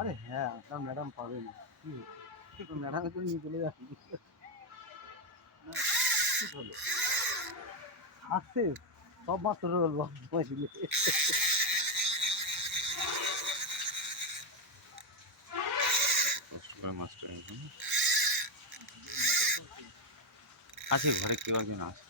আরে হ্যাঁ, আপনার ম্যাডাম পাবেন কি ম্যাডামকে তো নিয়ে চলে যাচ্ছি আসছে সব মাছ ধরে বলবো মাছটা আছে ঘরে কেউ একজন আছে।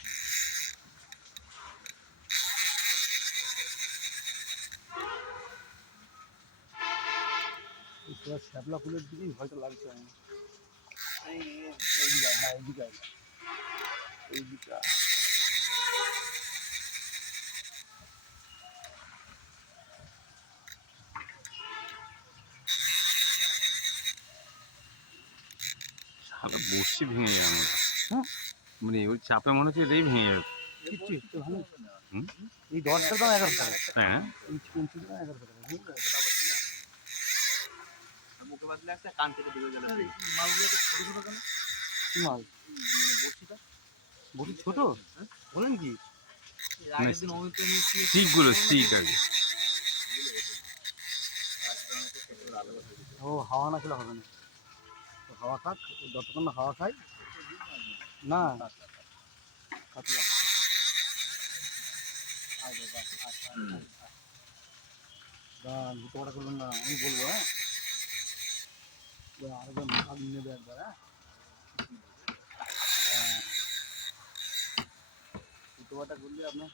শ্যাপলা ফুলের দিকেই ভয়টা লাগছে আমার। এইদিকে বসছি ভেঙে যাবে আমার, মানে ওই চাপে মনে হচ্ছে এটাই ভেঙে যাবে। কিচ্ছু একটু ভালো এই দরটার দাম 11 টাকা। হ্যাঁ এই পেন্সিল দাম 11 টাকা। মুখে বাদলে একটা কান থেকে ঢুকে গেল। মাছগুলো তো ছোট ছোট কেন? কি মাছ? বড়শিটা বড়ি ছোট বলেন কি? আগের দিন অমিত স্টিকগুলো স্টিক আর কি। ও হাওয়া না খেলে হবে না, তো হাওয়া খাক, যতক্ষণ না হাওয়া খাই না কাতলা। দুটো কটা করবেন না, আমি বলবো। হ্যাঁ আরেকবার ভাগ নেবে একবার। হ্যাঁ দুটো কটা করলে আপনার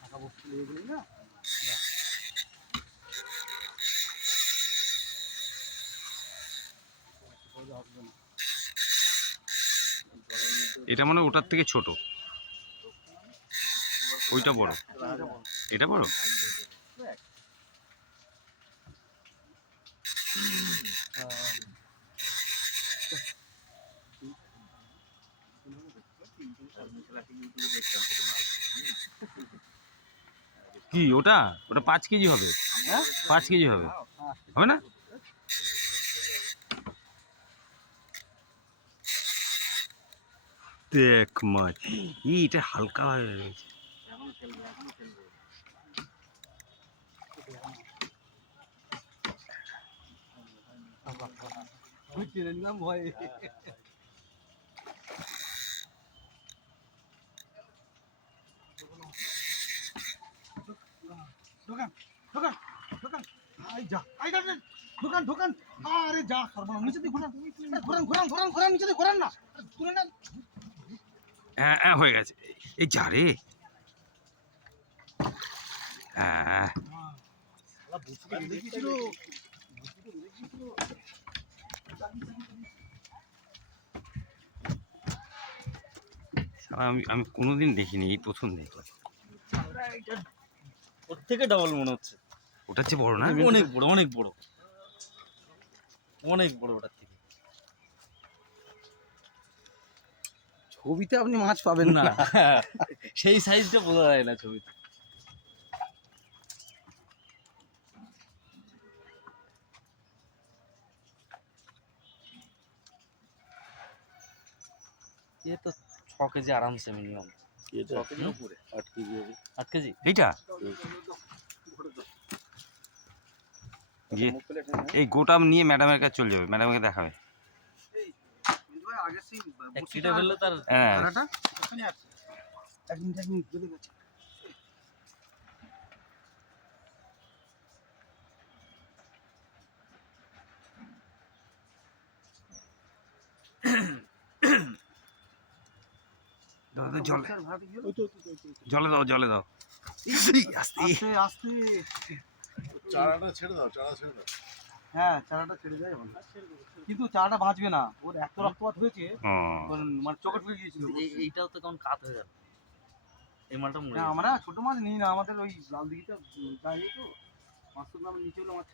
ফাঁকা বস্তু নিয়ে গেলি না। এটা মানে ওটার থেকে ছোট, ওইটা বড়, এটা বড়। কি ওটা ওটা 5 কেজি হবে, 5 কেজি হবে, হবে না? দেখ মাছ এটা হালকা হয়ে গেছে। আমি কিনে নিলাম ভয়ে। দোকান দোকান দোকান আই যা আই যা দোকান দোকান। আরে যা করবো না, নিচে দিয়ে ঘোরান ঘোরান ঘোরান ঘোরান ঘোরান, নিচে দিয়ে ঘোরান না, তুলে না। হ্যাঁ হ্যাঁ হয়ে গেছে, এই যা রে। হ্যাঁ আমি আমি কোনোদিন দেখিনি, এই প্রথম দেখলাম। ওর থেকে ডাবল মনে হচ্ছে। ওটার চেয়ে বড় না? অনেক বড় অনেক বড় অনেক বড় ওটার থেকে। ছবিতে আপনি মাছ পাবেন না না, সেই সাইজটা বোঝা যায় না ছবিতে। ये तो 6 কেজি আরামসে মিনিমাম। 6 কেজির উপরে 8 কেজি হবে। 8 কেজি এইটা এই গোটা নিয়ে ম্যাডামের কাছে চলে যাবে, ম্যাডামকে দেখাবে। এক কেটে ফেললে তার হ্যাঁ এক মিনিট চলে গেছে। জলে জলে দাও, জলে দাও। আস্তে আস্তে চারাটা ছেড়ে দাও, চারা ছেড়ে দাও। হ্যাঁ চারাটা ছেড়ে যায় এখন, কিন্তু চারাটা বাঁচবে না, ওর এত রক্তপাত হয়েছে মানে চোখে ঢুকে গিয়েছিল। এইটাও তো কেমন কাত হয়ে গেল, এই মালটা মরে আমরা ছোট মাছ নিই না, আমাদের ওই লাল দিঘিটা যাই তো 500 গ্রামের নিচে হলো মাছ।